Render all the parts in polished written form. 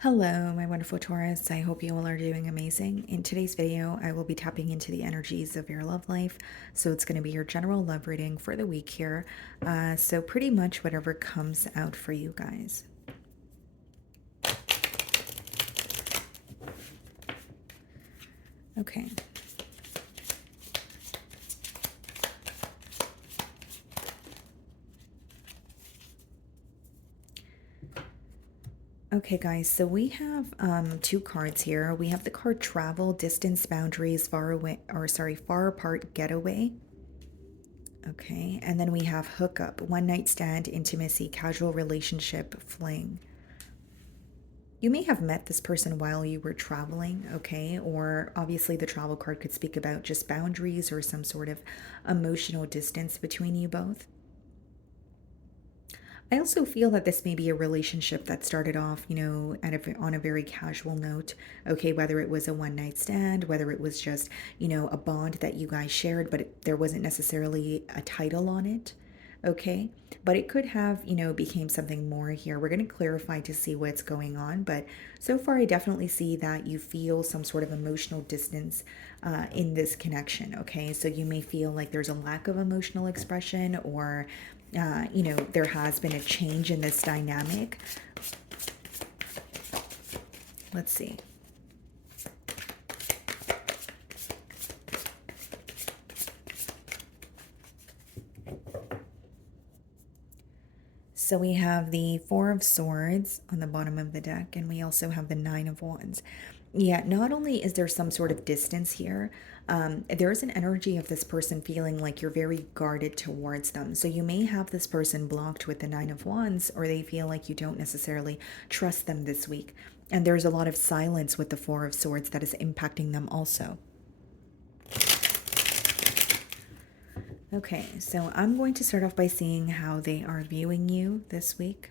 Hello, my wonderful Taurus. I hope you all are doing amazing. In today's video, I will be tapping into the energies of your love life. So it's going to be your general love reading for the week here. So pretty much whatever comes out for you guys. Okay. Okay, guys, so we have two cards here. We have the card Travel, Distance, Boundaries, Far Away, or sorry, Far Apart, Getaway. Okay, and then we have Hookup, One Night Stand, Intimacy, Casual Relationship, Fling. You may have met this person while you were traveling, okay? Or obviously, the travel card could speak about just boundaries or some sort of emotional distance between you both. I also feel that this may be a relationship that started off, on a very casual note. Okay, whether it was a one night stand, whether it was just, a bond that you guys shared, but there wasn't necessarily a title on it. Okay, but it could have, became something more here. We're going to clarify to see what's going on, but so far I definitely see that you feel some sort of emotional distance in this connection. Okay, so you may feel like there's a lack of emotional expression, or there has been a change in this dynamic. Let's see. So we have the Four of Swords on the bottom of the deck, and we also have the Nine of Wands. Yeah, not only is there some sort of distance here, there's an energy of this person feeling like you're very guarded towards them. So you may have this person blocked with the Nine of Wands, or they feel like you don't necessarily trust them this week. And there's a lot of silence with the Four of Swords that is impacting them also. Okay, so I'm going to start off by seeing how they are viewing you this week.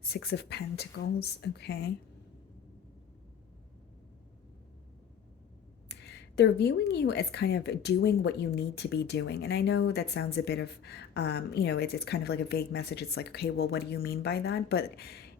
Six of Pentacles, okay. They're viewing you as kind of doing what you need to be doing. And I know that sounds a bit of, it's kind of like a vague message. It's like, okay, well, what do you mean by that? But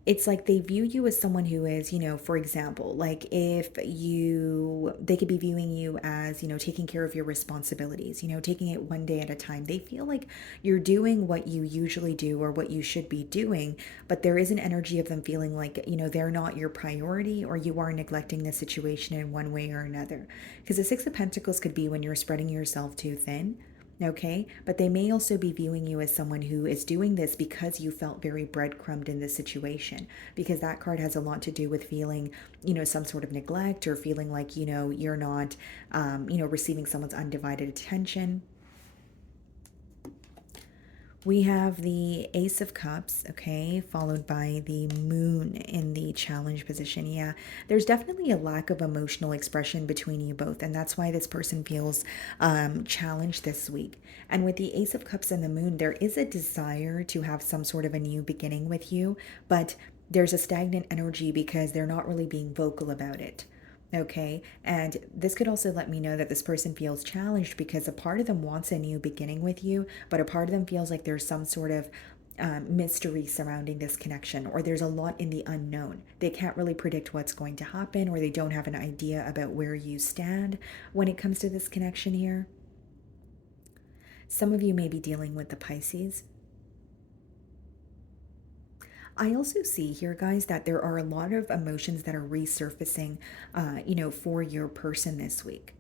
it's like they view you as someone who is, for example, like if they could be viewing you as, taking care of your responsibilities, taking it one day at a time. They feel like you're doing what you usually do or what you should be doing, but there is an energy of them feeling like, they're not your priority, or you are neglecting the situation in one way or another. Because the Six of Pentacles could be when you're spreading yourself too thin. Okay, but they may also be viewing you as someone who is doing this because you felt very breadcrumbed in this situation, because that card has a lot to do with feeling, some sort of neglect, or feeling like, you're not, receiving someone's undivided attention. We have the Ace of Cups, okay, followed by the Moon in the challenge position. Yeah, there's definitely a lack of emotional expression between you both, and that's why this person feels challenged this week. And with the Ace of Cups and the Moon, there is a desire to have some sort of a new beginning with you, but there's a stagnant energy because they're not really being vocal about it. Okay, and this could also let me know that this person feels challenged because a part of them wants a new beginning with you, but a part of them feels like there's some sort of mystery surrounding this connection, or there's a lot in the unknown. They can't really predict what's going to happen, or they don't have an idea about where you stand when it comes to this connection here. Some of you may be dealing with the Pisces. I also see here, guys, that there are a lot of emotions that are resurfacing, for your person this week.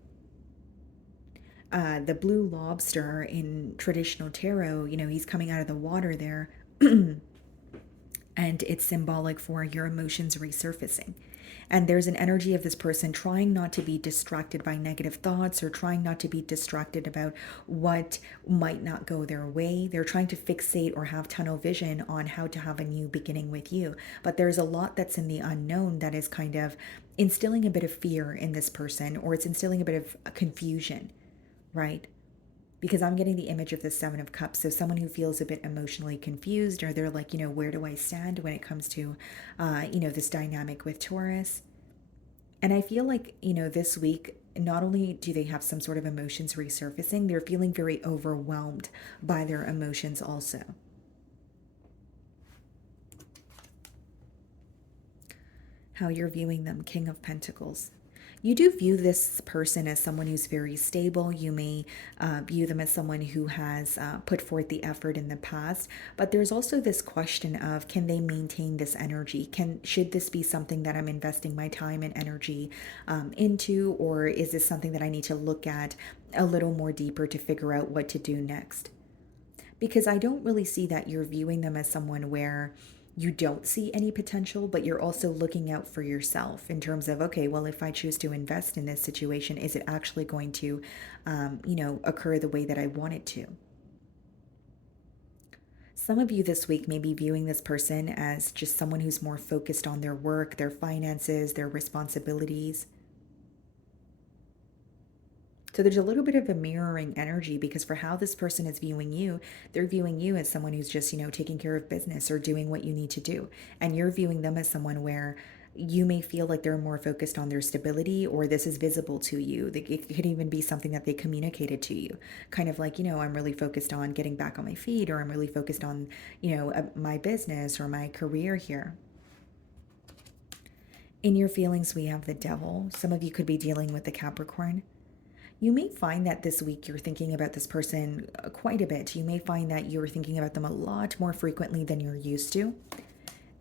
The blue lobster in traditional tarot, he's coming out of the water there, and it's symbolic for your emotions resurfacing. And there's an energy of this person trying not to be distracted by negative thoughts, or trying not to be distracted about what might not go their way. They're trying to fixate or have tunnel vision on how to have a new beginning with you. But there's a lot that's in the unknown that is kind of instilling a bit of fear in this person, or it's instilling a bit of confusion, right? Because I'm getting the image of the Seven of Cups. So someone who feels a bit emotionally confused, or they're like, where do I stand when it comes to, this dynamic with Taurus. And I feel like, this week, not only do they have some sort of emotions resurfacing, they're feeling very overwhelmed by their emotions also. How you're viewing them, King of Pentacles. You do view this person as someone who's very stable. You may view them as someone who has put forth the effort in the past, but there's also this question of, can they maintain this energy? Should this be something that I'm investing my time and energy into, or is this something that I need to look at a little more deeper to figure out what to do next? Because I don't really see that you're viewing them as someone where you don't see any potential, but you're also looking out for yourself in terms of, okay, well, if I choose to invest in this situation, is it actually going to, occur the way that I want it to? Some of you this week may be viewing this person as just someone who's more focused on their work, their finances, their responsibilities. So there's a little bit of a mirroring energy, because for how this person is viewing you, they're viewing you as someone who's just, taking care of business or doing what you need to do. And you're viewing them as someone where you may feel like they're more focused on their stability, or this is visible to you. It could even be something that they communicated to you. Kind of like, I'm really focused on getting back on my feet, or I'm really focused on, my business or my career here. In your feelings, we have the Devil. Some of you could be dealing with the Capricorn. You may find that this week you're thinking about this person quite a bit. You may find that you're thinking about them a lot more frequently than you're used to.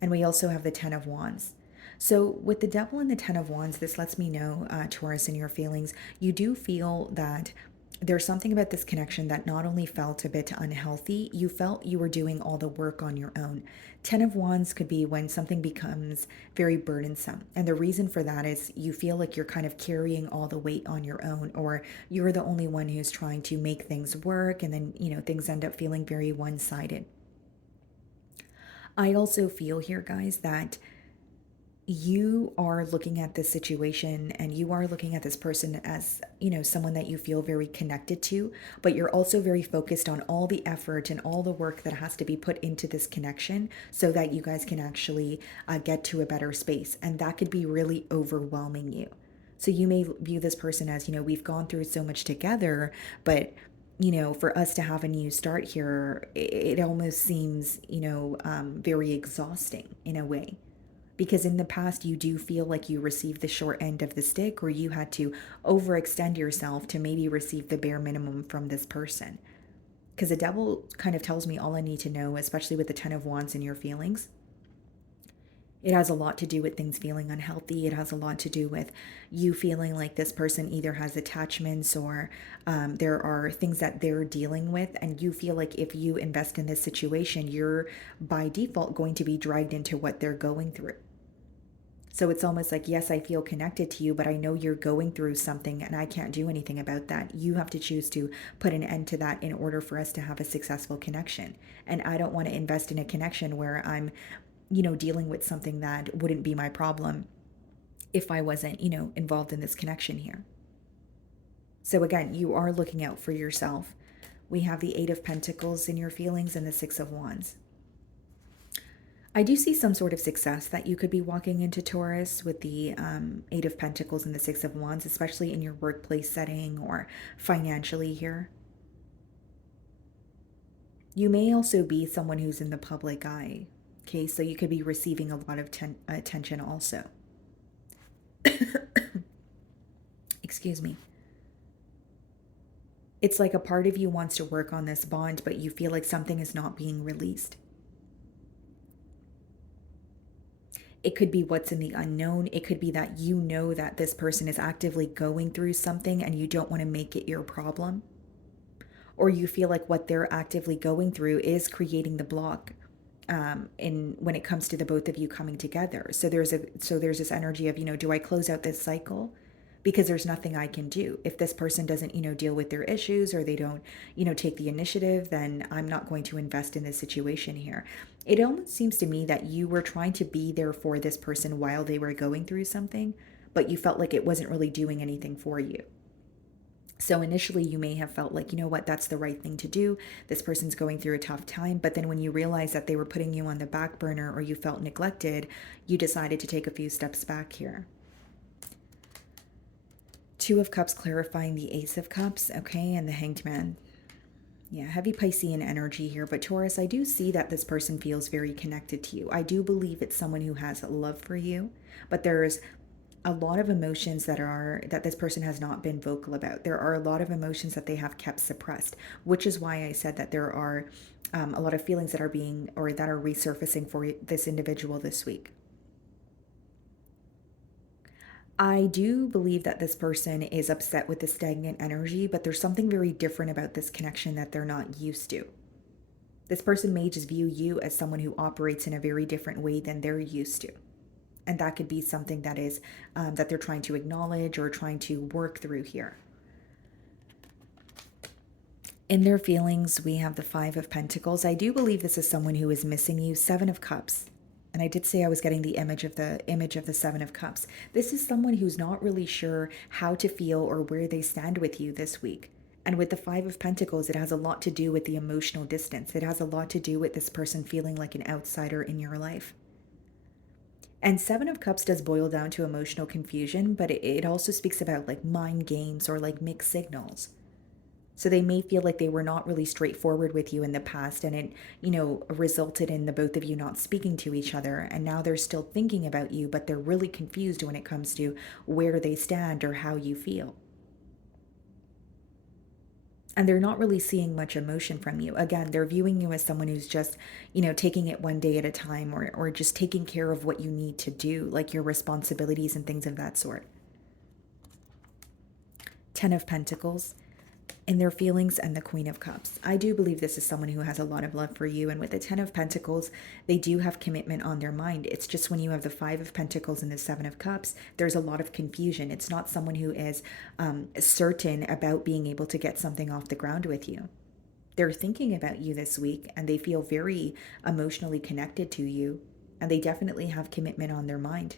And we also have the Ten of Wands. So, with the Devil and the Ten of Wands, this lets me know, Taurus, in your feelings, you do feel that there's something about this connection that not only felt a bit unhealthy, you felt you were doing all the work on your own. Ten of Wands could be when something becomes very burdensome. And the reason for that is you feel like you're kind of carrying all the weight on your own, or you're the only one who's trying to make things work. And then, things end up feeling very one sided. I also feel here, guys, that you are looking at this situation and you are looking at this person as, someone that you feel very connected to, but you're also very focused on all the effort and all the work that has to be put into this connection so that you guys can actually get to a better space. And that could be really overwhelming you. So you may view this person as, we've gone through so much together, but for us to have a new start here, it almost seems, very exhausting in a way. Because in the past, you do feel like you received the short end of the stick, or you had to overextend yourself to maybe receive the bare minimum from this person. Because the Devil kind of tells me all I need to know, especially with the Ten of Wands in your feelings. It has a lot to do with things feeling unhealthy. It has a lot to do with you feeling like this person either has attachments, or there are things that they're dealing with. And you feel like if you invest in this situation, you're by default going to be dragged into what they're going through. So it's almost like, yes, I feel connected to you, but I know you're going through something and I can't do anything about that. You have to choose to put an end to that in order for us to have a successful connection. And I don't want to invest in a connection where I'm, dealing with something that wouldn't be my problem if I wasn't, involved in this connection here. So again, you are looking out for yourself. We have the Eight of Pentacles in your feelings and the Six of Wands. I do see some sort of success that you could be walking into, Taurus, with the Eight of Pentacles and the Six of Wands, especially in your workplace setting or financially here. You may also be someone who's in the public eye. Okay, so you could be receiving a lot of attention also. Excuse me. It's like a part of you wants to work on this bond, but you feel like something is not being released. It could be what's in the unknown. It could be that you know that this person is actively going through something and you don't want to make it your problem. Or you feel like what they're actively going through is creating the block in when it comes to the both of you coming together. So there's this energy of, do I close out this cycle? Because there's nothing I can do. If this person doesn't, deal with their issues, or they don't, take the initiative, then I'm not going to invest in this situation here. It almost seems to me that you were trying to be there for this person while they were going through something, but you felt like it wasn't really doing anything for you. So initially, you may have felt like, you know what, that's the right thing to do. This person's going through a tough time. But then when you realize that they were putting you on the back burner or you felt neglected, you decided to take a few steps back here. Two of Cups clarifying the Ace of Cups, okay, and the Hanged Man. Yeah, heavy Piscean energy here, but Taurus, I do see that this person feels very connected to you. I do believe it's someone who has love for you, but there's a lot of emotions that this person has not been vocal about. There are a lot of emotions that they have kept suppressed, which is why I said that there are a lot of feelings that are being or that are resurfacing for this individual this week. I do believe that this person is upset with the stagnant energy, but there's something very different about this connection that they're not used to. This person may just view you as someone who operates in a very different way than they're used to. And that could be something that is that they're trying to acknowledge or trying to work through here. In their feelings, we have the Five of Pentacles. I do believe this is someone who is missing you. Seven of Cups. And I did say I was getting the image of the Seven of Cups. This is someone who's not really sure how to feel or where they stand with you this week. And with the Five of Pentacles, it has a lot to do with the emotional distance. It has a lot to do with this person feeling like an outsider in your life. And Seven of Cups does boil down to emotional confusion, but it also speaks about like mind games or like mixed signals. So they may feel like they were not really straightforward with you in the past, and it, resulted in the both of you not speaking to each other. And now they're still thinking about you, but they're really confused when it comes to where they stand or how you feel. And they're not really seeing much emotion from you. Again, they're viewing you as someone who's just, taking it one day at a time, or just taking care of what you need to do, like your responsibilities and things of that sort. Ten of Pentacles in their feelings and the Queen of Cups. I do believe this is someone who has a lot of love for you. And with the Ten of Pentacles, they do have commitment on their mind. It's just when you have the Five of Pentacles and the Seven of Cups, there's a lot of confusion. It's not someone who is certain about being able to get something off the ground with you. They're thinking about you this week and they feel very emotionally connected to you. And they definitely have commitment on their mind.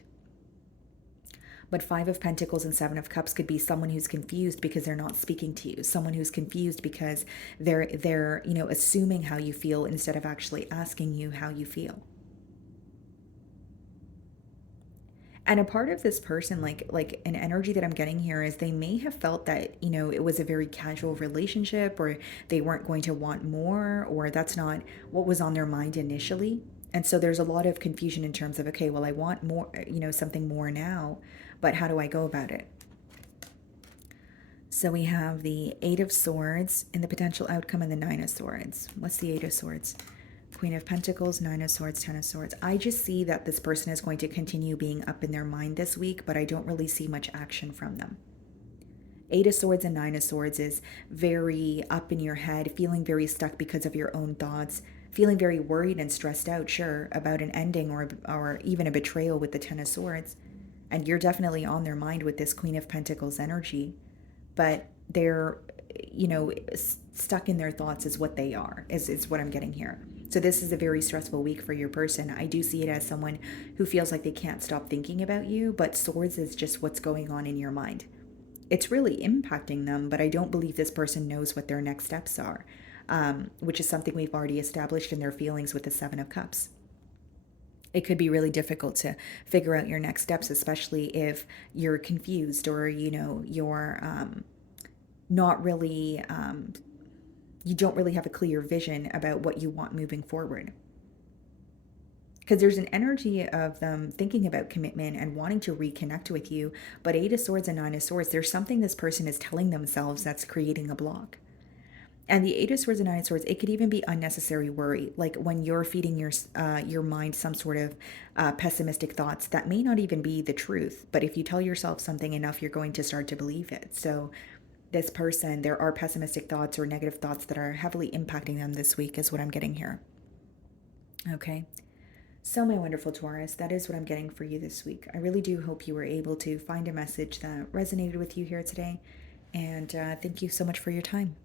But Five of Pentacles and Seven of Cups could be someone who's confused because they're not speaking to you. Someone who's confused because they're assuming how you feel instead of actually asking you how you feel. And a part of this person, like an energy that I'm getting here, is they may have felt that it was a very casual relationship, or they weren't going to want more, or that's not what was on their mind initially. And so there's a lot of confusion in terms of, okay, well, I want more, something more now, but how do I go about it? So we have the Eight of Swords in the potential outcome and the Nine of Swords. What's the Eight of Swords? Queen of Pentacles, Nine of Swords, Ten of Swords. I just see that this person is going to continue being up in their mind this week, but I don't really see much action from them. Eight of Swords and Nine of Swords is very up in your head, feeling very stuck because of your own thoughts, feeling very worried and stressed out, sure, about an ending or even a betrayal with the Ten of Swords. And you're definitely on their mind with this Queen of Pentacles energy. But they're, stuck in their thoughts is what they are, is what I'm getting here. So this is a very stressful week for your person. I do see it as someone who feels like they can't stop thinking about you, but Swords is just what's going on in your mind. It's really impacting them, but I don't believe this person knows what their next steps are, which is something we've already established in their feelings with the Seven of Cups. It could be really difficult to figure out your next steps, especially if you're confused or, you're not really, you don't really have a clear vision about what you want moving forward. Because there's an energy of them thinking about commitment and wanting to reconnect with you. But Eight of Swords and Nine of Swords, there's something this person is telling themselves that's creating a block. And the Eight of Swords and Nine of Swords, it could even be unnecessary worry, like when you're feeding your mind some sort of pessimistic thoughts that may not even be the truth. But if you tell yourself something enough, you're going to start to believe it. So this person, there are pessimistic thoughts or negative thoughts that are heavily impacting them this week, is what I'm getting here. Okay. So, my wonderful Taurus, that is what I'm getting for you this week. I really do hope you were able to find a message that resonated with you here today. And thank you so much for your time.